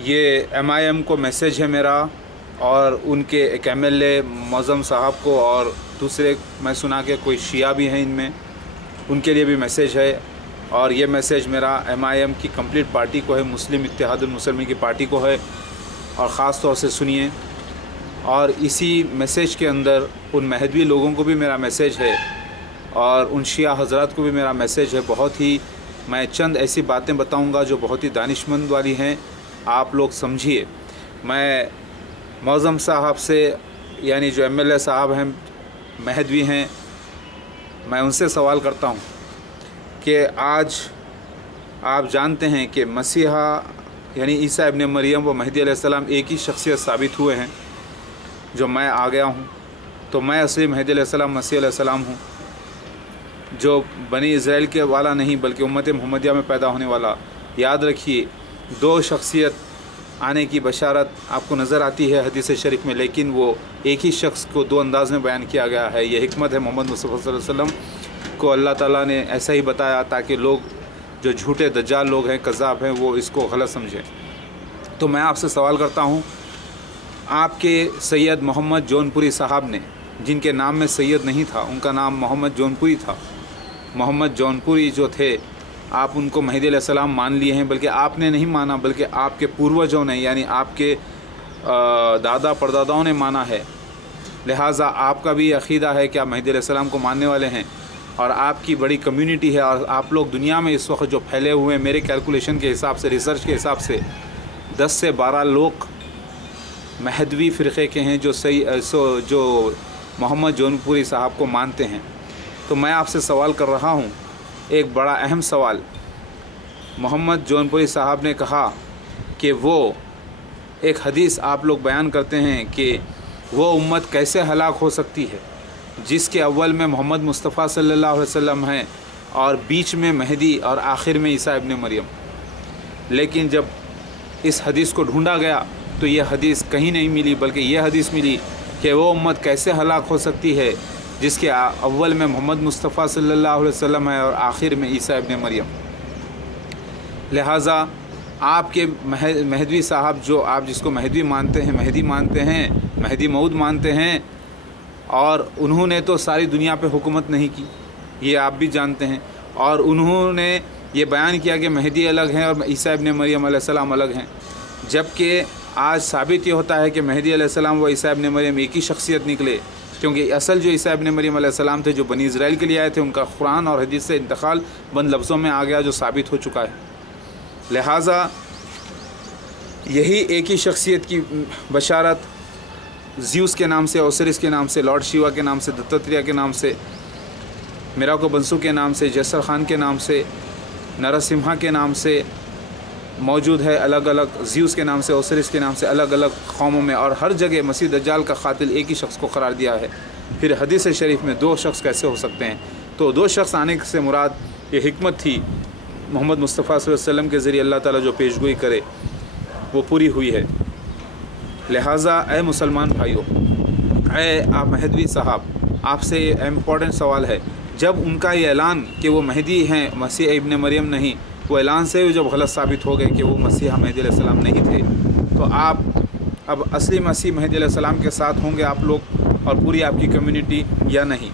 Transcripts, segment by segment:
ये MIM को message है मेरा, और उनके एक MLA मौज़म साहब को, और दूसरे मैं सुना के कोई शिया भी हैं इनमें, उनके लिए भी मैसेज है। और ये मैसेज मेरा MIM की कंप्लीट पार्टी को है, मुस्लिम इत्तेहादुल मुसलमीन की पार्टी को है। और ख़ास तौर से सुनिए, और इसी मैसेज के अंदर उन महदवी लोगों को भी मेरा मैसेज है, और उन शिया हज़रात को भी मेरा मैसेज है। बहुत ही मैं चंद ऐसी बातें बताऊंगा जो बहुत ही दानिशमंद वाली हैं, आप लोग समझिए। मैं मौज़म साहब से, यानी जो MLA साहब हैं, महदवी हैं, मैं उनसे सवाल करता हूं कि आज आप जानते हैं कि मसीहा यानी ईसा इब्न मरियम व महदी अलैहिस्सलाम एक ही शख्सियत साबित हुए हैं। जो मैं आ गया हूं, तो मैं असली महदी अलैहिस्सलाम मसीह अलैहिस्सलाम हूं, जो बनी इज़राइल के वाला नहीं बल्कि उम्मत मुहम्मदिया में पैदा होने वाला। याद रखिए, दो शख्सियत आने की बशारत आपको नज़र आती है हदीस शरीफ में, लेकिन वो एक ही शख्स को दो अंदाज़ में बयान किया गया है। ये हिकमत है मोहम्मद मुस्तफ़ा सल्लल्लाहु अलैहि वसल्लम को अल्लाह ताला ने ऐसा ही बताया, ताकि लोग जो झूठे दज्जाल लोग हैं, कज़्ज़ाब हैं, वो इसको गलत समझें। तो मैं आपसे सवाल करता हूँ, आपके सैयद मोहम्मद जौनपुरी साहब ने, जिनके नाम में सैयद नहीं था, उनका नाम मोहम्मद जौनपुरी था, मोहम्मद जौनपुरी जो थे, आप उनको महदी अलैहिस्सलाम मान लिए हैं। बल्कि आपने नहीं माना, बल्कि आपके पूर्वजों ने, यानी आपके दादा परदादाओं ने माना है। लिहाजा आपका भी अक़ीदा है कि आप महदी अलैहिस्सलाम को मानने वाले हैं, और आपकी बड़ी कम्युनिटी है। और आप लोग दुनिया में इस वक्त जो फैले हुए हैं, मेरे कैलकुलेशन के हिसाब से, रिसर्च के हिसाब से 10 से 12 लोग महदवी फ़िरक़े के हैं जो मोहम्मद जौनपुरी साहब को मानते हैं। तो मैं आपसे सवाल कर रहा हूँ, एक बड़ा अहम सवाल। मोहम्मद जौनपुरी साहब ने कहा कि वो एक हदीस आप लोग बयान करते हैं कि वो उम्मत कैसे हलाक हो सकती है जिसके अव्वल में मोहम्मद मुस्तफ़ा सल्लल्लाहु अलैहि वसल्लम हैं, और बीच में महदी, और आखिर में ईसा इब्न मरियम। लेकिन जब इस हदीस को ढूंढा गया तो ये हदीस कहीं नहीं मिली, बल्कि ये हदीस मिली कि वो उम्मत कैसे हलाक हो सकती है जिसके अव्वल में मोहम्मद मुस्तफ़ा सल्लल्लाहु अलैहि वसल्लम है, और आखिर में ईसा इब्न मरियम। लिहाजा आपके महदवी साहब, जो आप जिसको महदी मानते हैं, महदी मऊद मानते हैं, और उन्होंने तो सारी दुनिया पे हुकूमत नहीं की, ये आप भी जानते हैं। और उन्होंने ये बयान किया कि महदी अलग हैं और ईसा इब्न मरियम अलैहिस्सलाम अलग हैं, जबकि आज साबित ये होता है कि महदी अलैहिस्सलाम व ईसा इब्न मरियम एक ही शख्सियत निकले। क्योंकि असल जो ईसा इब्न मरियम अलैहिस्सलाम थे, जो बनी इज़राइल के लिए आए थे, उनका कुरान और हदीस से इंतकाल बंद लफ्ज़ों में आ गया, जो साबित हो चुका है। लिहाजा यही एक ही शख्सियत की बशारत ज़्यूस के नाम से, ओसिरिस के नाम से, लॉर्ड शिवा के नाम से, दत्तात्रेय के नाम से, मिराको बंसू के नाम से, जैसर खान के नाम से, नरसिम्हा के नाम से मौजूद है। अलग अलग ज़्यूस के नाम से, ओसिरिस के नाम से, अलग अलग कौमों में, और हर जगह मसीह दज्जाल का क़ातिल एक ही शख्स को करार दिया है। फिर हदीस शरीफ में दो शख्स कैसे हो सकते हैं? तो दो शख्स आने से मुराद ये हिकमत थी मोहम्मद मुस्तफ़ा सल्लल्लाहु अलैहि वसल्लम के ज़रिए अल्लाह ताला जो पेशगोई करे वो पूरी हुई है। लिहाजा ए मुसलमान भाइयों, ए आप महदवी साहब, आपसे इम्पोर्टेंट सवाल है। जब उनका ये ऐलान कि वो महदी हैं, मसीह इब्न मरियम नहीं, वो ऐलान से जब गलत साबित हो गए कि वो मसीहा महदी अलैहिस्सलाम नहीं थे, तो आप अब असली मसीह महदी अलैहिस्सलाम के साथ होंगे आप लोग और पूरी आपकी कम्युनिटी, या नहीं?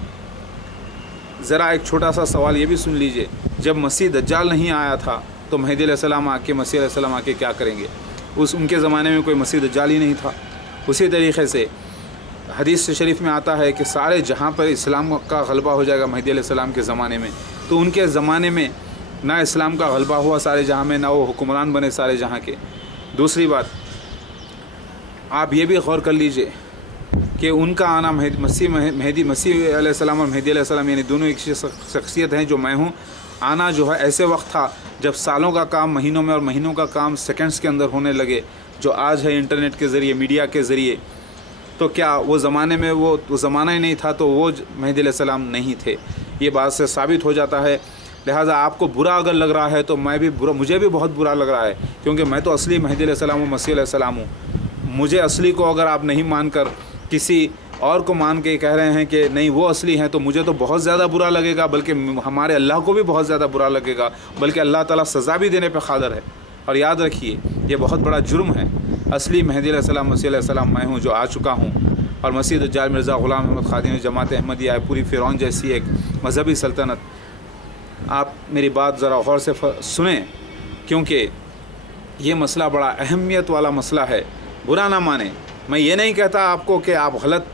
ज़रा एक छोटा सा सवाल ये भी सुन लीजिए, जब मसीह दज्जाल नहीं आया था तो महदी अलैहिस्सलाम आके, मसीह अलैहिस्सलाम आके क्या करेंगे? उनके ज़माने में कोई मसीह दज्जाल ही नहीं था। उसी तरीक़े से हदीस शरीफ में आता है कि सारे जहाँ पर इस्लाम का गलबा हो जाएगा महदी अलैहिस्सलाम के ज़माने में, तो उनके ज़माने में ना इस्लाम का गलबा हुआ सारे जहाँ में, ना वो हुक्मरान बने सारे जहाँ के। दूसरी बात, आप ये भी गौर कर लीजिए कि उनका आना महदी मसीह अलैहिस्सलाम और महदी अलैहिस्सलाम यानी दोनों एक शख्सियत हैं जो मैं हूँ, आना जो है ऐसे वक्त था जब सालों का काम महीनों में और महीनों का काम सेकंड्स के अंदर होने लगे, जो आज है इंटरनेट के ज़रिए, मीडिया के ज़रिए। तो क्या वो ज़माने में वो ज़माना ही नहीं था, तो वो महदी अलैहिस्सलाम नहीं थे? ये बात से साबित हो जाता है। लिहाजा आपको बुरा अगर लग रहा है तो मुझे भी बहुत बुरा लग रहा है, क्योंकि मैं तो असली महदी अलैहिस्सलाम हूँ, मसीह अलैहिस्सलाम हूँ। मुझे असली को अगर आप नहीं मानकर किसी और को मान के कह रहे हैं कि नहीं वो असली हैं, तो मुझे तो बहुत ज़्यादा बुरा लगेगा, बल्कि हमारे अल्लाह को भी बहुत ज़्यादा बुरा लगेगा, बल्कि अल्लाह ताला सज़ा भी देने पर क़ादिर है। और याद रखिए, ये बहुत बड़ा जुर्म है। असली मेहदी अलैहिस्सलाम मसीह अलैहिस्सलाम मैं हूँ जो आ चुका हूँ, और मसीह दज्जाल मिर्ज़ा ग़ुलाम अहमद ख़ादिम जमात अहमदिया है, पूरी फ़िरौन जैसी एक मजहबी सल्तनत। आप मेरी बात ज़रा गौर से सुने, क्योंकि ये मसला बड़ा अहमियत वाला मसला है। बुरा ना माने, मैं ये नहीं कहता आपको कि आप गलत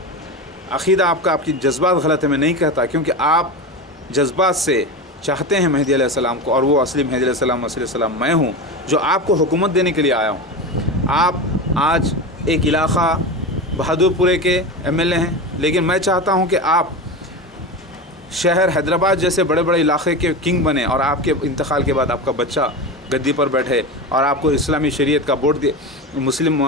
अक़ीदा आपका, आपकी जज्बात गलत है, मैं नहीं कहता, क्योंकि आप जज्बात से चाहते हैं मेहदी अलैहिस्सलाम को, और वो असली मेहदी अलैहिस्सलाम मैं हूँ जो आपको हुकूमत देने के लिए आया हूँ। आप आज एक इलाक़ा बहादुरपुरे के एमएलए हैं, लेकिन मैं चाहता हूँ कि आप शहर हैदराबाद जैसे बड़े बड़े इलाक़े के किंग बने, और आपके इंतकाल के बाद आपका बच्चा गद्दी पर बैठे, और आपको इस्लामी शरीयत का बोर्ड मुस्लिम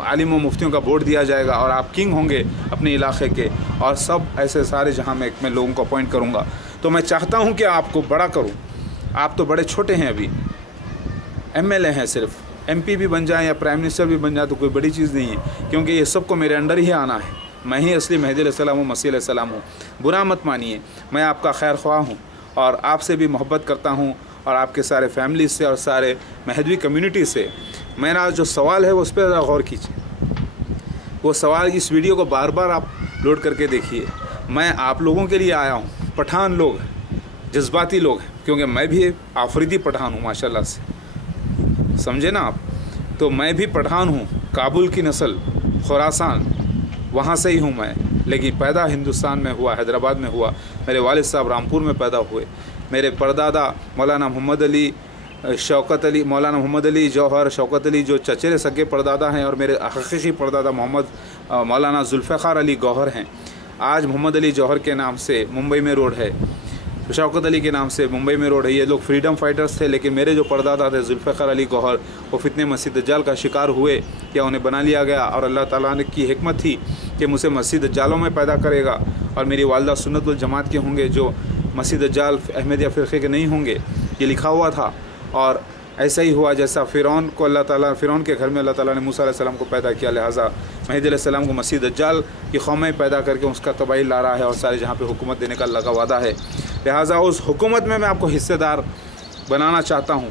आलिम व मुफ्तियों का बोर्ड दिया जाएगा, और आप किंग होंगे अपने इलाक़े के, और सब ऐसे सारे जहाँ मैं लोगों को अपॉइंट करूँगा। तो मैं चाहता हूँ कि आपको बड़ा करूँ। आप तो बड़े छोटे हैं, अभी एमएलए हैं, सिर्फ एमपी भी बन जाए या प्राइम मिनिस्टर भी बन जाए तो कोई बड़ी चीज़ नहीं है, क्योंकि ये सबको मेरे अंडर ही आना है। मैं ही असली मेहदी अलैहिस्सलाम हूँ, मसीह अलैहिस्सलाम हूँ। बुरा मत मानिए, मैं आपका खैर ख्वाह हूँ, और आपसे भी मोहब्बत करता हूँ, और आपके सारे फैमिली से और सारे महदवी कम्युनिटी से। मेरा जो सवाल है वो उस पर गौर कीजिए। वो सवाल, इस वीडियो को बार बार आप लोड करके देखिए। मैं आप लोगों के लिए आया हूँ। पठान लोग, जज्बाती लोग हैं, क्योंकि मैं भी आफरीदी पठान हूँ माशाल्लाह से, समझे ना आप। तो मैं भी पठान हूँ, काबुल की नस्ल, खुरासान, वहाँ से ही हूँ मैं, लेकिन पैदा हिंदुस्तान में हुआ, हैदराबाद में हुआ। मेरे वालिद साहब रामपुर में पैदा हुए। मेरे परदादा मौलाना मोहम्मद अली शौकत अली, मौलाना मोहम्मद अली जौहर शौकत अली जो चचेरे सगे परदादा हैं, और मेरे हकीकी परदादा मौलाना जुल्फ़िकार अली गौहर हैं। आज मोहम्मद अली जौहर के नाम से मुंबई में रोड है, शौकत अली के नाम से मुंबई में रोड है। ये लोग फ्रीडम फाइटर्स थे, लेकिन मेरे जो परदादा थे जुल्फ़िकार अली गौहर, वो फितने मसीह दज्जाल का शिकार हुए, या उन्हें बना लिया गया, और अल्लाह ताला ने की हिकमत थी कि मुझे मसीह दज्जालों में पैदा करेगा, और मेरी वालदा सुन्नत वल जमात के होंगे, जो मसीह दज्जाल अहमदिया फ़िरक़े के नहीं होंगे। ये लिखा हुआ था, और ऐसा ही हुआ जैसा फ़िरौन को अल्लाह ताला, फ़िरौन के घर में अल्लाह ताला ने मूसा अलैहिस्सलाम को पैदा किया, लिहाजा मेहदी अलैहिस्सलाम को मसीह दज्जाल की कौमें पैदा करके उसका तबाही ला रहा है, और सारे जहाँ पे हुकूमत देने का अल्लाह का वादा है। लिहाजा उस हुकूमत में मैं आपको हिस्सेदार बनाना चाहता हूँ।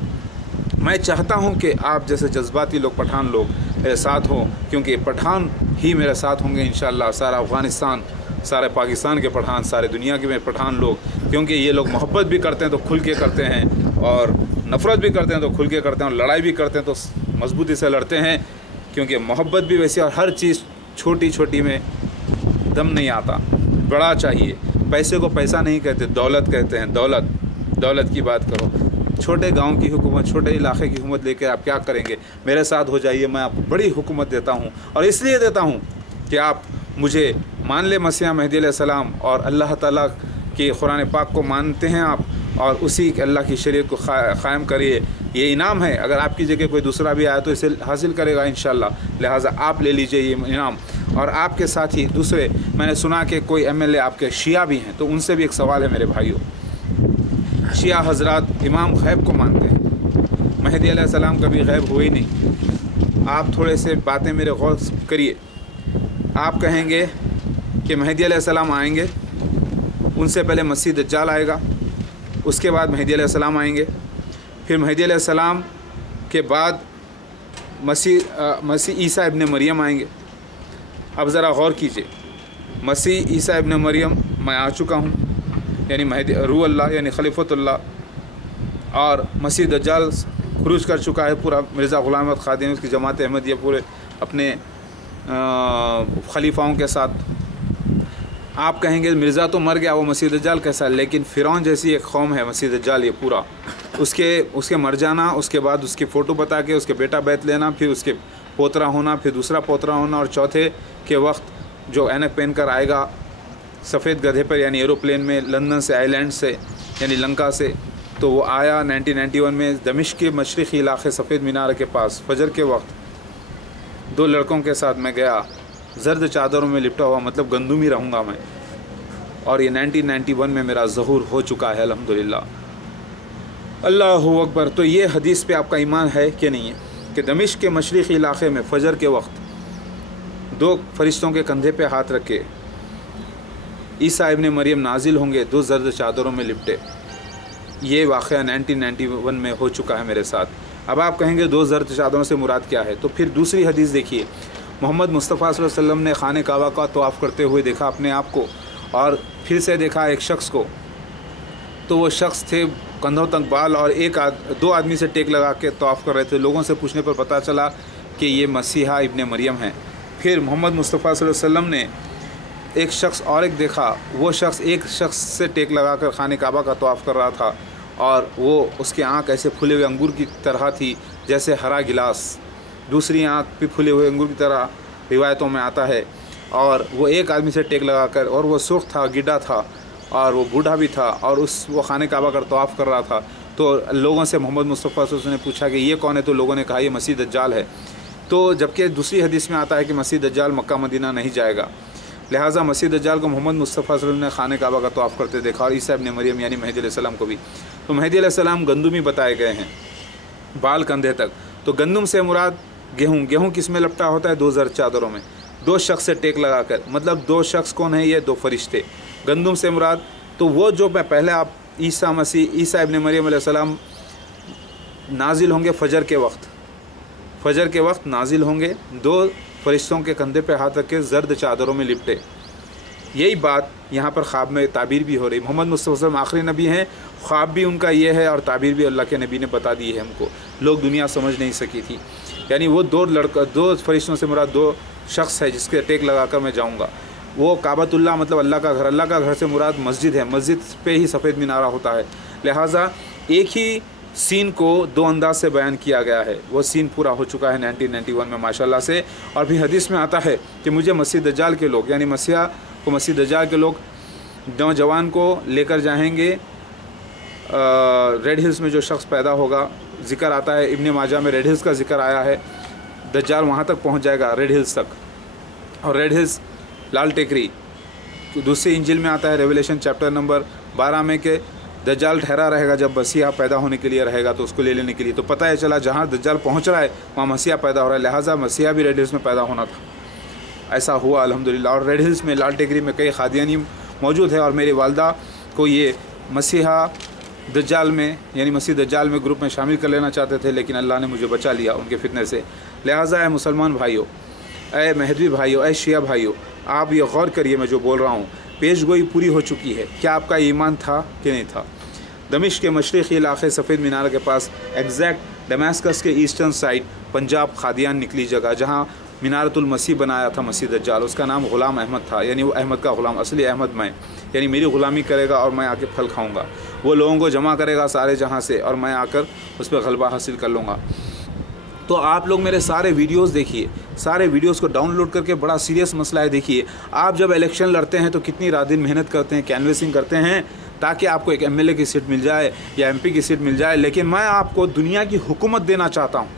मैं चाहता हूँ कि आप जैसे जज्बाती लोग, पठान लोग मेरे साथ हों, क्योंकि पठान ही मेरे साथ होंगे इंशाअल्लाह। सारा अफ़गानिस्तान, सारे पाकिस्तान के पठान, सारे दुनिया के में पठान लोग, क्योंकि ये लोग मोहब्बत भी करते हैं तो खुल के करते हैं, और नफ़रत भी करते हैं तो खुल के करते हैं, और लड़ाई भी करते हैं तो मजबूती से लड़ते हैं, क्योंकि मोहब्बत भी वैसी। और हर चीज़ छोटी छोटी में दम नहीं आता, बड़ा चाहिए। पैसे को पैसा नहीं कहते, दौलत कहते हैं। दौलत, दौलत की बात करो। छोटे गांव की हुकूमत, छोटे इलाके की हुकूमत लेकर आप क्या करेंगे? मेरे साथ हो जाइए, मैं आपको बड़ी हुकूमत देता हूँ, और इसलिए देता हूँ कि आप मुझे मान ले मसीह मेहदी अलैहिस्सलाम, और अल्लाह ताला की कुरान पाक को मानते हैं आप, और उसी अल्लाह की शरीयत को क़ायम करिए। ये इनाम है, अगर आपकी जगह कोई दूसरा भी आया तो इसे हासिल करेगा इंशाअल्लाह। लिहाजा आप ले लीजिए ये इनाम, और आपके साथ ही दूसरे, मैंने सुना कि कोई एमएलए आपके शिया भी हैं, तो उनसे भी एक सवाल है मेरे भाइयों। शिया हजरात इमाम गैब को मानते हैं, मेहदी अलैहिस्सलाम कभी गैब हुए ही नहीं। आप थोड़े से बातें मेरे गौर करिए। आप कहेंगे कि मेहदी अलैहिस्सलाम आएंगे, उनसे पहले मसीह दज्जाल आएगा, उसके बाद मेहदी अलैहिस्सलाम आएंगे, फिर मेहदी अलैहिस्सलाम के बाद मसीह ईसा इब्न मरियम आएंगे। अब ज़रा गौर कीजिए, मसीह ईसा इब्न मरियम मैं आ चुका हूँ, यानी मेहदी रूह अल्लाह यानी खलीफतुल्लाह, और मसीह दज्जाल खुरूज कर चुका है पूरा मिर्ज़ा ग़ुलाम अहमद ख़ादिम उसकी जमात अहमदिया पूरे अपने खलीफाओं के साथ। आप कहेंगे मिर्ज़ा तो मर गया, वो मसीह दज्जाल कैसा? लेकिन फ़िरौन जैसी एक कौम है मसीह दज्जाल, ये पूरा उसके मर जाना, उसके बाद उसकी फ़ोटो बता के उसके बेटा बैत लेना, फिर उसके पोतरा होना, फिर दूसरा पोतरा होना, और चौथे के वक्त जो ऐनक पहन कर आएगा सफ़ेद गधे पर, यानी एरोप्लेन में, लंदन से, आइलैंड से, यानी लंका से। तो वो आया 1991 में दमिश्क के मशरक़ी इलाक़े सफ़ेद मीनार के पास फजर के वक्त 2 लड़कों के साथ मैं गया, जर्द चादरों में लिपटा हुआ, मतलब गंदुम ही रहूँगा मैं। और ये 1991 में मेरा ज़हूर हो चुका है अल्हम्दुलिल्लाह। अल्लाहु अकबर। तो ये हदीस पे आपका ईमान है कि नहीं है कि दमिश्क के मशरक़ी इलाक़े में फजर के वक्त 2 फरिश्तों के कंधे पे हाथ रखे ईसा इब्न मरियम नाजिल होंगे 2 जर्द चादरों में लिपटे। ये वाक़या 1991 में हो चुका है मेरे साथ। अब आप कहेंगे 2 ज़र्द चादरों से मुराद क्या है? तो फिर दूसरी हदीस देखिए, मोहम्मद मुस्तफ़ा सल्लल्लाहु अलैहि वसल्लम ने खाने काबा का तवाफ़ करते हुए देखा अपने आप को, और फिर से देखा एक शख्स को। तो वो शख्स थे कंधों तक बाल, और 2 आदमी से टेक लगा के तवाफ़ कर रहे थे। लोगों से पूछने पर पता चला कि ये मसीहा इब्ने मरियम हैं। फिर मोहम्मद मुस्तफ़ा सल्लल्लाहु अलैहि वसल्लम ने एक शख्स और एक देखा, वो शख्स एक शख्स से टेक लगाकर खाने काबा का तवाफ़ कर रहा था, और वो उसकी आँख ऐसे फूले हुए अंगूर की तरह थी जैसे हरा गिलास, दूसरी आँख भी फूले हुए अंगूर की तरह रिवायतों में आता है। और वो एक आदमी से टेक लगाकर, और वो सुर्ख था, गिड्ढा था, और वो बूढ़ा भी था, और वो खाने काबा का तवाफ़ कर रहा था। तो लोगों से मोहम्मद मुस्तफ़ा से उसने पूछा कि ये कौन है? तो लोगों ने कहा ये मसीह दज्जाल है। तो जबकि दूसरी हदीस में आता है कि मसीह दज्जाल मक्का मदीना नहीं जाएगा, लिहाजा मसीह दज्जाल को मोहम्मद मुस्तफ़ा सल्लल्लाहु अलैहि वसल्लम ने खाने काबा का तवाफ़ करते देखा, और ईसा इब्ने मरियम यानी मेहदी अलैहिस्सलाम को भी। तो मेहदी अलैहिस्सलाम गंदुमी बताए गए हैं, बाल कंधे तक। तो गंदुम से मुराद गेहूँ किस में लपटा होता है? 2 ज़र्द चादरों में, 2 शख्स से टेक लगाकर, मतलब 2 शख्स कौन है? ये 2 फरिश्ते। गंदुम से मुराद तो वो जो मैं पहले आप ईसा इब्ने मरियम अलैहिस्सलाम नाजिल होंगे फजर के वक्त नाजिल होंगे, 2 फरिश्तों के कंधे पे हाथ रख के ज़र्द चादरों में लिपटे। यही बात यहाँ पर ख्वाब में ताबीर भी हो रही। मोहम्मद मुस्तफ़ा सल्लल्लाहु अलैहि वसल्लम आखिरी नबी हैं, ख्वाब भी उनका ये है और ताबीर भी अल्लाह के नबी ने बता दी है हमको, लोग दुनिया समझ नहीं सकी थी। यानी वो 2 फरिश्तों से मुराद 2 शख्स है जिसके टेक लगाकर मैं जाऊँगा। वो काबतुल्लाह मतलब अल्लाह का घर से मुराद मस्जिद है, मस्जिद पे ही सफ़ेद मीनारा होता है। लिहाजा एक ही सीन को 2 अंदाज से बयान किया गया है। वो सीन पूरा हो चुका है 1991 में माशाल्लाह से। और भी हदीस में आता है कि मुझे मसीह दज्जाल के लोग, यानी मसीह दज्जाल के लोग नौजवान को लेकर जाएंगे रेड हिल्स में। जो शख्स पैदा होगा, जिक्र आता है इब्ने माजा में, रेड हिल्स का जिक्र आया है। दज्जाल वहाँ तक पहुँच जाएगा, रेड हिल्स तक, और रेड हिल्स लाल टेकरी। दूसरी इंजिल में आता है रेवलेशन चैप्टर नंबर 12 में कि दज्जाल ठहरा रहेगा जब मसीहा पैदा होने के लिए रहेगा, तो उसको ले लेने के लिए। तो पता है चला जहाँ दज्जाल पहुँच रहा है वहाँ मसीहा पैदा हो रहा है, लिहाजा मसीहा भी रेड हिल्स में पैदा होना था। ऐसा हुआ अल्हम्दुलिल्लाह। और रेड हिल्स में लाल टेकरी में कई खादियानी मौजूद है, और मेरी वालदा को ये मसीहा दज्जाल में यानी मसीह दज्जाल में ग्रुप में शामिल कर लेना चाहते थे, लेकिन अल्लाह ने मुझे बचा लिया उनके फितने से। लिहाजा ए मुसलमान भाइयों, ए महदवी भाइयों, ए शिया भाइयों, आप ये गौर करिए, मैं जो बोल रहा हूँ पेशगोई पूरी हो चुकी है। क्या आपका ईमान था कि नहीं था? दमिश्क के मशरक़ी इलाक़े सफ़ेद मीनार के पास, एग्जैक्ट दमास्कस के ईस्टर्न साइड, पंजाब खादियान निकली जगह जहाँ मीनारतुल मसीह बनाया था मसीह दज्जाल, उसका नाम ग़ुलाम अहमद था। यानी वो अहमद का ग़ुलाम, असली अहमद मैं, यानी मेरी ग़ुलामी करेगा और मैं आके फल खाऊंगा। वो लोगों को जमा करेगा सारे जहाँ से, और मैं आकर उस पर गलबा हासिल कर लूँगा। तो आप लोग मेरे सारे वीडियोस देखिए, सारे वीडियोस को डाउनलोड करके, बड़ा सीरियस मसला है। देखिए आप जब इलेक्शन लड़ते हैं तो कितनी रात दिन मेहनत करते हैं, कैनवेसिंग करते हैं ताकि आपको एक एमएलए की सीट मिल जाए या एमपी की सीट मिल जाए। लेकिन मैं आपको दुनिया की हुकूमत देना चाहता हूँ,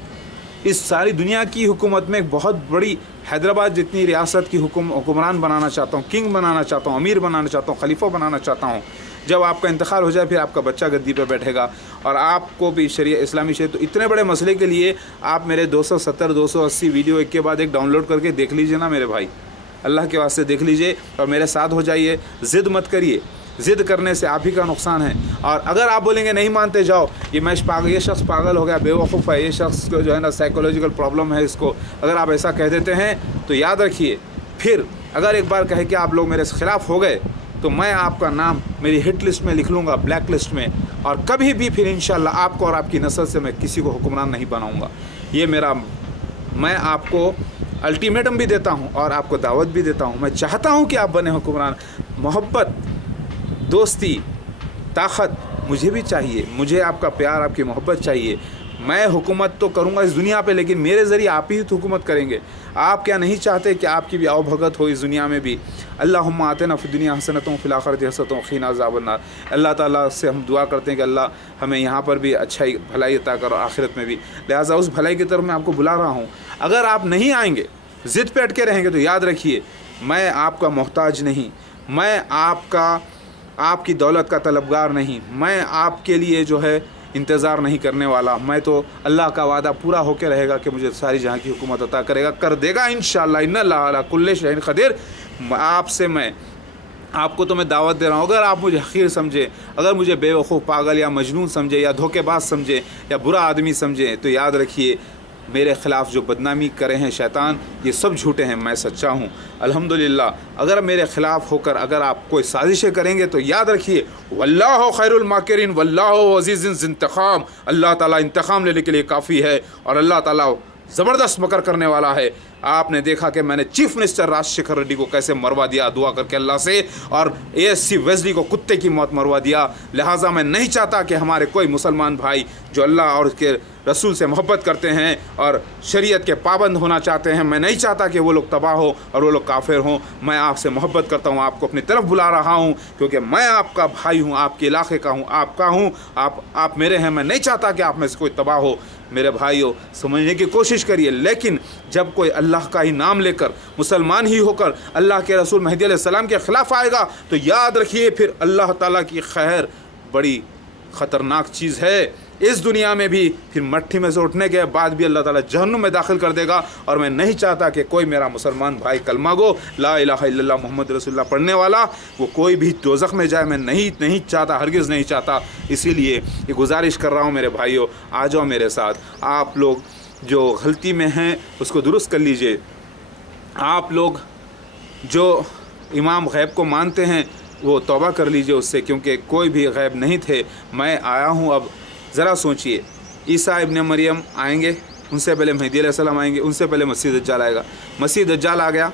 इस सारी दुनिया की हुकूमत में एक बहुत बड़ी हैदराबाद जितनी रियासत की हुक्मरान बनाना चाहता हूँ, किंग बनाना चाहता हूँ, अमीर बनाना चाहता हूँ, खलीफा बनाना चाहता हूँ। जब आपका इंतकाल हो जाए फिर आपका बच्चा गद्दी पर बैठेगा और आपको भी शरीयत, इस्लामी शरीयत। तो इतने बड़े मसले के लिए आप मेरे 270 280 वीडियो एक के बाद एक डाउनलोड करके देख लीजिए ना मेरे भाई, अल्लाह के वास्ते देख लीजिए और मेरे साथ हो जाइए। ज़िद मत करिए, ज़िद करने से आप ही का नुकसान है। और अगर आप बोलेंगे नहीं मानते जाओ, ये शख्स पागल हो गया, बेवकूफ़ है, ये शख्स को जो है ना साइकोलॉजिकल प्रॉब्लम है इसको, अगर आप ऐसा कह देते हैं तो याद रखिए, फिर अगर एक बार कहे कि आप लोग मेरे ख़िलाफ़ हो गए तो मैं आपका नाम मेरी हिट लिस्ट में लिख लूँगा, ब्लैक लिस्ट में, और कभी भी फिर इंशाल्लाह आपको और आपकी नस्ल से मैं किसी को हुक्मरान नहीं बनाऊँगा। ये मेरा, मैं आपको अल्टीमेटम भी देता हूँ और आपको दावत भी देता हूँ। मैं चाहता हूँ कि आप बने हुक्मरान। मोहब्बत, दोस्ती, ताकत मुझे भी चाहिए, मुझे आपका प्यार, आपकी मोहब्बत चाहिए। मैं हुकूमत तो करूँगा इस दुनिया पे, लेकिन मेरे ज़रिए आप ही तो हुकूमत करेंगे। आप क्या नहीं चाहते कि आपकी भी आओ भगत हो इस दुनिया में भी? अल्लाहुम्मा आतिना फिद दुनिया हसनतुन फिल आखिरति हसनतुन वक़िना अज़ाबन्नार। अल्लाह ताला से हम दुआ करते हैं कि अल्लाह हमें यहाँ पर भी अच्छाई भलाई अता करो, आखिरत में भी। लिहाजा उस भलाई की तरफ मैं आपको बुला रहा हूँ। अगर आप नहीं आएंगे, ज़िद पे अटके रहेंगे, तो याद रखिए मैं आपका मोहताज नहीं, मैं आपकी दौलत का तलबगार नहीं, मैं आपके लिए जो है इंतज़ार नहीं करने वाला। मैं तो अल्लाह का वादा पूरा होकर रहेगा कि मुझे सारी जहाँ की हुकूमत अता करेगा, कर देगा इंशाअल्लाह। इन्नल्लाह अला कुल्लि शैइन क़दीर। आपसे मैं आपको तो मैं दावत दे रहा हूँ, अगर आप मुझे हकीर समझे, अगर मुझे बेवकूफ़, पागल या मजनून समझे या धोखेबाज समझे या बुरा आदमी समझे, तो याद रखिए मेरे ख़िलाफ़ जो बदनामी करे हैं शैतान, ये सब झूठे हैं, मैं सच्चा हूँ। अल्हम्दुलिल्लाह, अगर मेरे ख़िलाफ़ होकर अगर आप कोई साजिशें करेंगे तो याद रखिए वल्लाहु खैरुल माकिरीन वल्लाहु अज़ीज़ुन ज़िंतक़ाम, अल्लाह ताला इंतकाम लेने के लिए काफ़ी है और अल्लाह ताला ज़बरदस्त मकर करने वाला है। आपने देखा कि मैंने चीफ मिनिस्टर राजशेखर रेड्डी को कैसे मरवा दिया दुआ करके अल्लाह से, और ASC वेस्ली को कुत्ते की मौत मरवा दिया। लिहाजा मैं नहीं चाहता कि हमारे कोई मुसलमान भाई जो अल्लाह और उसके रसूल से मोहब्बत करते हैं और शरीयत के पाबंद होना चाहते हैं, मैं नहीं चाहता कि वो लोग तबाह हो और वो लोग काफिर हों। मैं आपसे मोहब्बत करता हूँ, आपको अपनी तरफ बुला रहा हूँ, क्योंकि मैं आपका भाई हूँ, आपके इलाके का हूँ, आपका हूँ, आप मेरे हैं। मैं नहीं चाहता कि आप में से कोई तबाह हो। मेरे भाइयों, समझने की कोशिश करिए, लेकिन जब कोई अल्लाह का ही नाम लेकर, मुसलमान ही होकर अल्लाह के रसूल मेहदी अलैहिस्सलाम के ख़िलाफ़ आएगा, तो याद रखिए फिर अल्लाह ताला की खैर बड़ी ख़तरनाक चीज़ है। इस दुनिया में भी फिर मट्ठी में से उठने के बाद भी अल्लाह ताला जहन्नुम में दाखिल कर देगा। और मैं नहीं चाहता कि कोई मेरा मुसलमान भाई कलमा गो ला इलाहा इल्लल्लाह मोहम्मद रसूलुल्लाह पढ़ने वाला वो कोई भी दोज़ख में जाए, मैं नहीं चाहता, हरगिज़ नहीं चाहता। इसीलिए ये गुजारिश कर रहा हूँ मेरे भाइयों, आ जाओ मेरे साथ, आप लोग जो गलती में हैं उसको दुरुस्त कर लीजिए। आप लोग जो इमाम गैब को मानते हैं वो तौबा कर लीजिए उससे, क्योंकि कोई भी गैब नहीं थे। मैं आया हूँ। अब ज़रा सोचिए, ईसा इब्न मरियम आएंगे, उनसे पहले मेहदी अलैहिस्सलाम आएंगे, उनसे पहले मसीह दज्जाल आएगा। मसीह दज्जाल आ गया,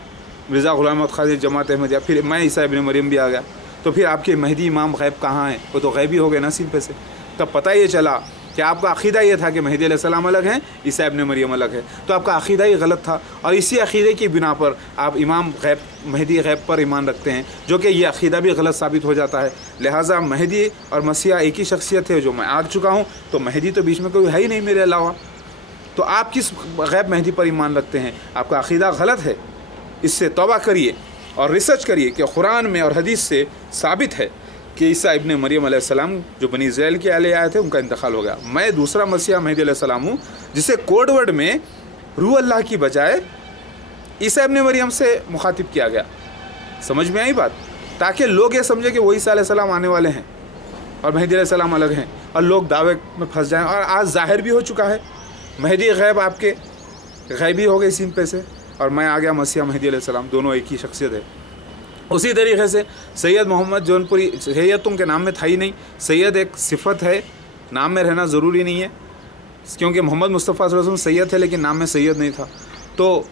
मिर्ज़ा ग़ुलाम अहमद क़ादिर जमात अहमदिया, फिर मैं ईसा इब्न मरियम भी आ गया, तो फिर आपके मेहदी इमाम गैब कहाँ हैं? वो तो गैबी हो गए नसीब पे से। तब पता ये चला कि आपका अक़ीदा ये था कि मेहदी अलैहिस्सलाम अलग हैं, ईसा इब्न मरियम अलग है, तो आपका अक़ीदा ही गलत था। और इसी अक़ीदे की बिना पर आप इमाम गैब, मेहदी गैब पर ईमान रखते हैं, जो कि ये अक़ीदा भी गलत साबित हो जाता है। लिहाजा मेहदी और मसीहा एक ही शख्सियत है, जो मैं आ चुका हूँ, तो मेहदी तो बीच में कोई है ही नहीं मेरे अलावा। तो आप किस गैब मेहदी पर ईमान रखते हैं? आपका अक़ीदा गलत है। इससे तौबा करिए और रिसर्च करिए कि कुरान में और हदीस से साबित है कि ईसा इब्न मरियम अलैहिस्सलाम जो बनी इज़राइल के आले आए थे, उनका इंतकाल हो गया। मैं दूसरा मसीहा मेहदी अलैहिस्सलाम हूँ, जिसे कोड वर्ड में रूह अल्लाह की बजाय ईसा इब्न मरियम से मुखातिब किया गया। समझ में आई बात? ताकि लोग ये समझे कि वो ईसा अलैहिस्सलाम आने वाले हैं और मेहदी अलैहिस्सलाम अलग हैं, और लोग दावे में फंस जाएँ। और आज ज़ाहिर भी हो चुका है, मेहदी गैब आपके गैबी हो गए सीन पे से, और मैं आ गया मसीहा मेहदी अलैहिस्सलाम, दोनों एक ही शख्सियत है। उसी तरीके से सैयद मोहम्मद जौनपुरी, सैयद तो उनके नाम में था ही नहीं, सैयद एक सिफत है, नाम में रहना ज़रूरी नहीं है, क्योंकि मोहम्मद मुस्तफ़ा सल्लल्लाहु अलैहि वसल्लम सैयद थे लेकिन नाम में सैयद नहीं था, तो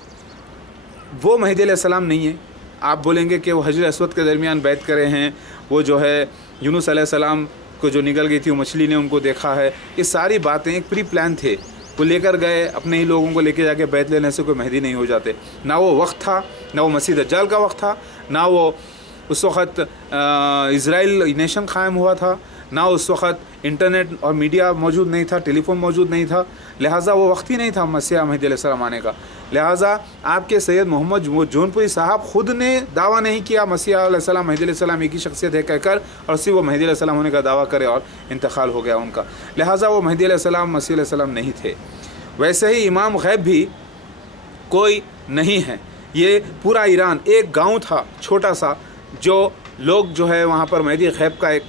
वो मेहदी अलैहिस्सलाम नहीं है। आप बोलेंगे कि वो हजर अस्वद के दरमियान बैत करे हैं, वो जो है यूनुस अलैहिस्सलाम को जो निकल गई थी वो मछली ने उनको देखा है, ये सारी बातें एक प्री प्लान थे। वो लेकर गए, अपने ही लोगों को लेके जाके बैत लेने से कोई मेहदी नहीं हो जाते। ना वो वक्त था, ना वो मसीह दज्जाल का वक्त था, ना वो उस वक़्त इज़राइल नेशन क़ायम हुआ था, ना उस वक़्त इंटरनेट और मीडिया मौजूद नहीं था, टेलीफोन मौजूद नहीं था। लिहाजा वो वक्त ही नहीं था मसीहा मेहदी अलैहिस्सलाम आने का। लिहाजा आपके सैयद मोहम्मद जौनपुरी साहब ख़ुद ने दावा नहीं किया मसीहा अलैहिस्सलाम मेहदी अलैहिस्सलाम एक ही शख्सियत है कहकर, और सिर्फ वो मेहदी अलैहिस्सलाम होने का दावा करे और इंतकाल हो गया उनका। लिहाजा वो मेहदी अलैहिस्सलाम मसीह अलैहिस्सलाम नहीं थे। वैसे ही इमाम गैब भी कोई नहीं है। ये पूरा ईरान एक गाँव था छोटा सा, जो लोग जो है वहाँ पर मेहदी गैब का एक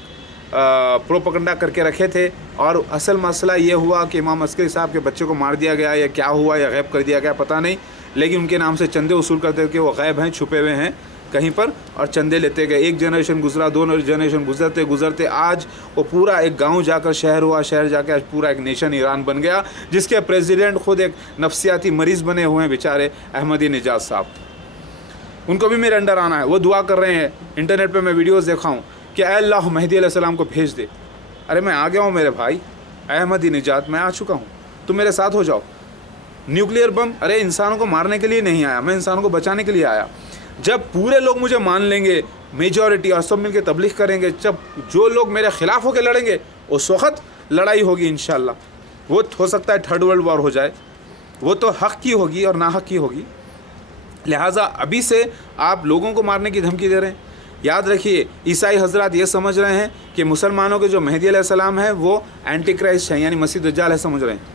प्रोपगंडा करके रखे थे, और असल मसला ये हुआ कि इमाम अस्करी साहब के बच्चे को मार दिया गया, या क्या हुआ, या गैब कर दिया गया, पता नहीं, लेकिन उनके नाम से चंदे वसूल करते कि वो गैब हैं, छुपे हुए हैं कहीं पर, और चंदे लेते गए। एक जनरेशन गुजरा, दो जनरेशन गुजरते आज वो पूरा एक गांव जाकर शहर हुआ, शहर जाकर आज पूरा एक नेशन ईरान बन गया, जिसके प्रेसिडेंट खुद एक नफ्सियाती मरीज़ बने हुए हैं बेचारे, अहमदी निजात साहब। उनको भी मेरे अंडर आना है, वो दुआ कर रहे हैं। इंटरनेट पे मैं वीडियोस देखा हूँ कि अल्लाह मेहदी अलैहिस्सलाम को भेज दे। अरे मैं आ गया हूँ मेरे भाई, अहमदी निजात, मैं आ चुका हूँ, तुम मेरे साथ हो जाओ। न्यूक्लियर बम, अरे इंसानों को मारने के लिए नहीं आया मैं, इंसानों को बचाने के लिए आया। जब पूरे लोग मुझे मान लेंगे, मेजॉरिटी, और सब मिलकर तबलीग करेंगे, जब जो लोग मेरे ख़िलाफ़ होकर लड़ेंगे, उस वक़्त लड़ाई होगी इंशाअल्लाह। वो हो सकता है थर्ड वर्ल्ड वॉर हो जाए, वो तो हक़ की होगी और ना हक़ की होगी। लिहाजा अभी से आप लोगों को मारने की धमकी दे रहे हैं। याद रखिए, ईसाई हजरात ये समझ रहे हैं कि मुसलमानों के जो मेहदी अलैहिस्सलाम है वो एंटी क्राइस्ट है, यानी मसीह दज्जाल है, समझ रहे हैं,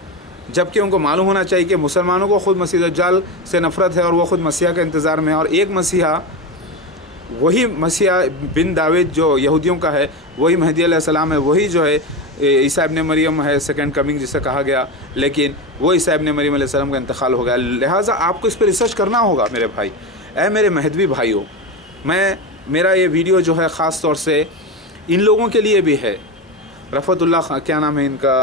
जबकि उनको मालूम होना चाहिए कि मुसलमानों को ख़ुद मसीह दज्जाल से नफ़रत है और वो ख़ुद मसीहा के इंतज़ार में है। और एक मसीहा वही मसीहा बिन दाऊद जो यहूदियों का है, वही मेहदी अलैहिस्सलाम है, वही जो है ईसा इब्न मरियम है, सेकंड कमिंग जिसे कहा गया, लेकिन वो ईसा इब्न मरियम अलैहिस्सलाम का इंतकाल हो गया। लिहाजा आपको इस पर रिसर्च करना होगा मेरे भाई। मेरे महदवी भाइयों, मेरा ये वीडियो जो है ख़ास तौर से इन लोगों के लिए भी है, रफ़तुल्लाह खां, क्या नाम है इनका,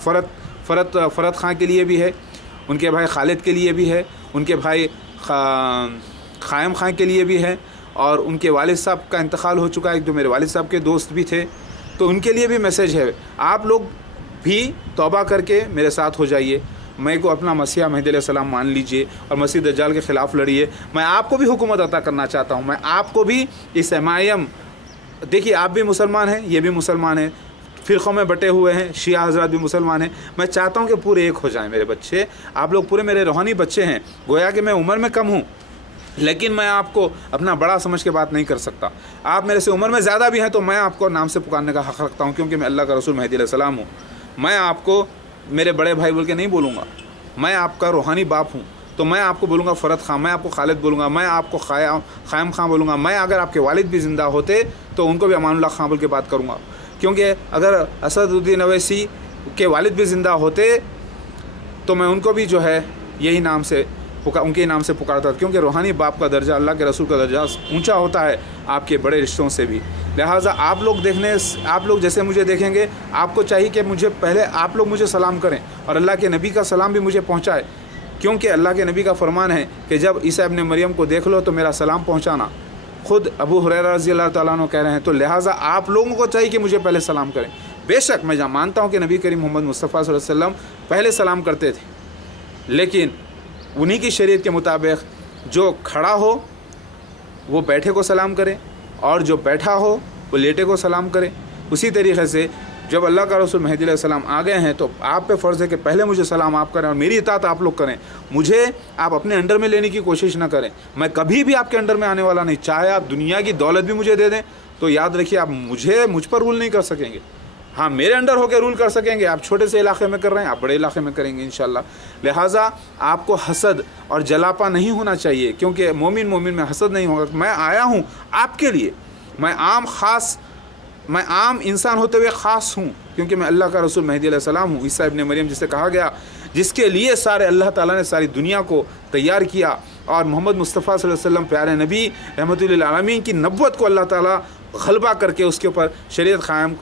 फ़रत खां के लिए भी है, उनके भाई खालिद के लिए भी है, उनके भाई ख़ायम खां के लिए भी है, और उनके वालिद साहब का इंतकाल हो चुका है, जो मेरे वालिद साहब के दोस्त भी थे, तो उनके लिए भी मैसेज है। आप लोग भी तौबा करके मेरे साथ हो जाइए, मैं को अपना मसीहा मेहदी अलैहिस्सलाम मान लीजिए और मसीह दज्जाल के ख़िलाफ़ लड़िए। मैं आपको भी हुकूमत अता करना चाहता हूँ, मैं आपको भी इस एमायम, देखिए आप भी मुसलमान हैं, ये भी मुसलमान हैं, फ़िरक़ों में बटे हुए हैं, शिया हज़रात भी मुसलमान हैं। मैं चाहता हूँ कि पूरे एक हो जाएं मेरे बच्चे, आप लोग पूरे मेरे रूहानी बच्चे हैं। गोया कि मैं उम्र में कम हूँ, लेकिन मैं आपको अपना बड़ा समझ के बात नहीं कर सकता। आप मेरे से उम्र में ज़्यादा भी हैं, तो मैं आपको नाम से पुकारने का हक़ रखता हूँ, क्योंकि मैं अल्लाह का रसूल मेहदी अलैहिस्सलाम हूँ। मैं आपको मेरे बड़े भाई बोल के नहीं बोलूँगा, मैं आपका रूहानी बाप हूँ, तो मैं आपको बोलूँगा फ़रत खां, मैं आपको खालिद बोलूँगा, मैं आपको ख़ायम खां बोलूँगा। मैं अगर आपके वालिद भी ज़िंदा होते तो उनको भी अमानुल्लाह खां बोल के बात करूँगा, क्योंकि अगर असदुद्दीन अवैसी के वालिद भी ज़िंदा होते तो मैं उनको भी जो है यही नाम से उनके नाम से पुकारता था, क्योंकि रूहानी बाप का दर्जा, अल्लाह के रसूल का दर्जा ऊंचा होता है आपके बड़े रिश्तों से भी। लिहाजा आप लोग जैसे मुझे देखेंगे, आपको चाहिए कि मुझे पहले आप लोग मुझे सलाम करें और अल्लाह के नबी का सलाम भी मुझे पहुँचाए, क्योंकि अल्लाह के नबी का फरमान है कि जब ईसा इब्न मरियम को देख लो तो मेरा सलाम पहुँचाना। ख़ुद अबू हुरैरा रज़ियल्लाहु तआला अन्हु कह रहे हैं, तो लिहाजा आप लोगों को चाहिए कि मुझे पहले सलाम करें। बेशक मैं मानता हूँ कि नबी करीम मोहम्मद मुस्तफ़ा सल्लल्लाहु अलैहि वसल्लम पहले सलाम करते थे, लेकिन उन्हीं की शरीयत के मुताबिक जो खड़ा हो वो बैठे को सलाम करे और जो बैठा हो वो लेटे को सलाम करे। उसी तरीक़े से जब अल्लाह का रसूल मेहदी अलैहिस्सलाम आ गए हैं तो आप पे फ़र्ज़ है कि पहले मुझे सलाम आप करें और मेरी इताअत आप लोग करें। मुझे आप अपने अंडर में लेने की कोशिश ना करें, मैं कभी भी आपके अंडर में आने वाला नहीं। चाहे आप दुनिया की दौलत भी मुझे दे दें तो याद रखिए आप मुझ पर रूल नहीं कर सकेंगे। हाँ, मेरे अंडर होकर रूल कर सकेंगे। आप छोटे से इलाके में कर रहे हैं, आप बड़े इलाके में करेंगे इंशाल्लाह। लिहाजा आपको हसद और जलापा नहीं होना चाहिए, क्योंकि मोमिन में हसद नहीं होगा। मैं आया हूँ आपके लिए, मैं आम इंसान होते हुए ख़ास हूँ, क्योंकि मैं अल्लाह का रसूल मेहदी अलैहिस्सलाम हूँ, ईसा इब्न मरियम जिसे कहा गया, जिसके लिए सारे अल्लाह ताला ने सारी दुनिया को तैयार किया। और मोहम्मद मुस्तफ़ा सल्लल्लाहु अलैहि वसल्लम प्यारे नबी रहमतुल लिल आलमीन की नबुव्वत को अल्लाह ताला गलबा करके उसके ऊपर शरीयत क़ायम,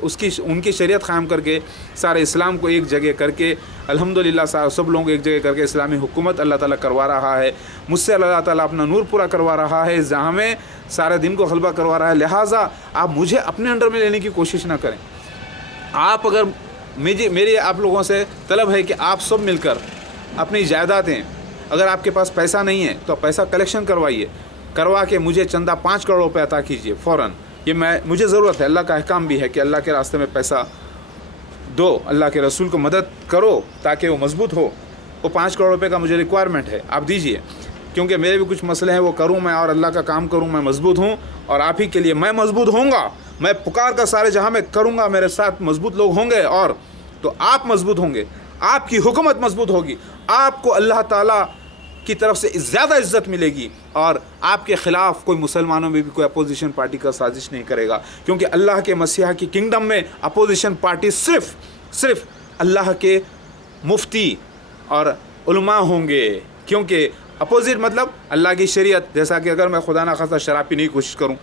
उनकी शरीयत क़ायम करके सारे इस्लाम को एक जगह करके अल्हम्दुलिल्लाह सब लोगों को एक जगह करके इस्लामी हुकूमत अल्लाह ताला करवा रहा है। मुझसे अल्लाह ताला अपना नूर पूरा करवा रहा है, जहाँ में सारे दिन को गलबा करवा रहा है। लिहाजा आप मुझे अपने अंडर में लेने की कोशिश ना करें। आप अगर मेरी आप लोगों से तलब है कि आप सब मिलकर अपनी जायदादें, अगर आपके पास पैसा नहीं है तो पैसा कलेक्शन करवा के मुझे चंदा 5 करोड़ रुपये अता कीजिए फ़ौरन। ये मुझे ज़रूरत है, अल्लाह का अहकाम भी है कि अल्लाह के रास्ते में पैसा दो, अल्लाह के रसूल को मदद करो ताकि वो मजबूत हो। वो 5 करोड़ रुपये का मुझे रिक्वायरमेंट है, आप दीजिए, क्योंकि मेरे भी कुछ मसले हैं, वो करूँ मैं और अल्लाह का काम करूँ। मैं मजबूत हूँ और आप ही के लिए मैं मजबूत होऊंगा। मैं पुकार का सारे जहाँ में करूँगा, मेरे साथ मजबूत लोग होंगे और तो आप मजबूत होंगे, आपकी हुकूमत मजबूत होगी, आपको अल्लाह ताला की तरफ से ज़्यादा इज़्ज़त मिलेगी और आपके ख़िलाफ़ कोई मुसलमानों में भी कोई अपोजिशन पार्टी का साजिश नहीं करेगा, क्योंकि अल्लाह के मसीहा की किंगडम में अपोजिशन पार्टी सिर्फ अल्लाह के मुफ्ती और उलमा होंगे। क्योंकि अपोजिट मतलब अल्लाह की शरीयत, जैसा कि अगर मैं खुदा ना खास्ता शराब पीने की कोशिश करूं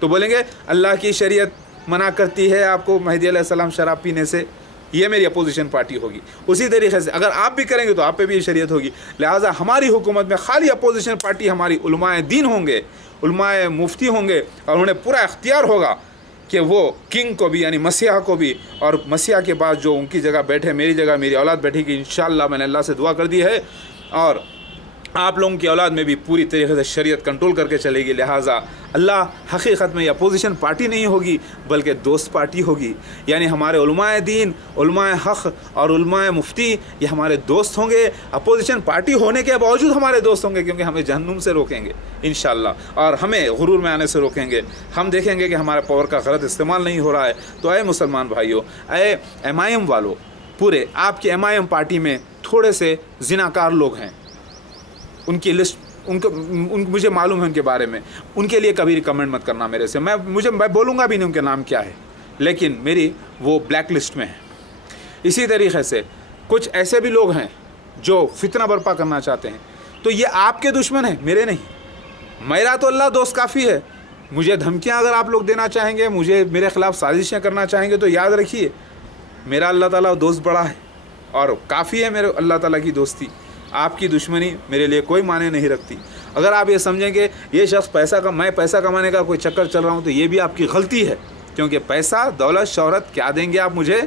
तो बोलेंगे अल्लाह की शरीयत मना करती है आपको मेहदी अलैहिस्सलाम शराब पीने से, ये मेरी अपोजिशन पार्टी होगी। उसी तरीके से अगर आप भी करेंगे तो आप पे भी ये शरीयत होगी। लिहाजा हमारी हुकूमत में खाली अपोजिशन पार्टी हमारी उलमाए दीन होंगे, उलमाए मुफ्ती होंगे और उन्हें पूरा इख्तियार होगा कि वो किंग को भी यानी मसीहा को भी और मसीहा के बाद जो उनकी जगह बैठे, मेरी जगह मेरी औलाद बैठेगी इंशाअल्लाह। मैंने अल्लाह से दुआ कर दी है और आप लोगों की औलाद में भी पूरी तरीके से शरीयत कंट्रोल करके चलेगी। लिहाजा अल्लाह हकीकत में अपोजिशन पार्टी नहीं होगी बल्कि दोस्त पार्टी होगी, यानी हमारे उलमाए दीन, उलमाए हक़ और उलमाए मुफ्ती ये हमारे दोस्त होंगे। अपोजिशन पार्टी होने के बावजूद हमारे दोस्त होंगे, क्योंकि हमें जहन्नुम से रोकेंगे इंशाअल्लाह और हमें गुरूर में आने से रोकेंगे। हम देखेंगे कि हमारे पावर का गलत इस्तेमाल नहीं हो रहा है। तो ऐ मुसलमान भाइयों, ऐ एमआईएम वालों, पूरे आपकी एमआईएम पार्टी में थोड़े से जिनाकार लोग हैं, उनकी लिस्ट मुझे मालूम है उनके बारे में, उनके लिए कभी रिकमेंड मत करना मेरे से। मैं बोलूँगा भी नहीं उनके नाम क्या है, लेकिन मेरी वो ब्लैक लिस्ट में है। इसी तरीके से कुछ ऐसे भी लोग हैं जो फितना बर्पा करना चाहते हैं, तो ये आपके दुश्मन हैं, मेरे नहीं। मेरा तो अल्लाह दोस्त काफ़ी है। मुझे धमकियां अगर आप लोग देना चाहेंगे, मुझे मेरे ख़िलाफ़ साजिशें करना चाहेंगे, तो याद रखिए मेरा अल्लाह ताला दोस्त बड़ा है और काफ़ी है मेरे अल्लाह ताला की दोस्ती। आपकी दुश्मनी मेरे लिए कोई मायने नहीं रखती। अगर आप ये समझेंगे ये शख्स मैं पैसा कमाने का कोई चक्कर चल रहा हूँ, तो ये भी आपकी गलती है, क्योंकि पैसा, दौलत, शोहरत क्या देंगे आप मुझे,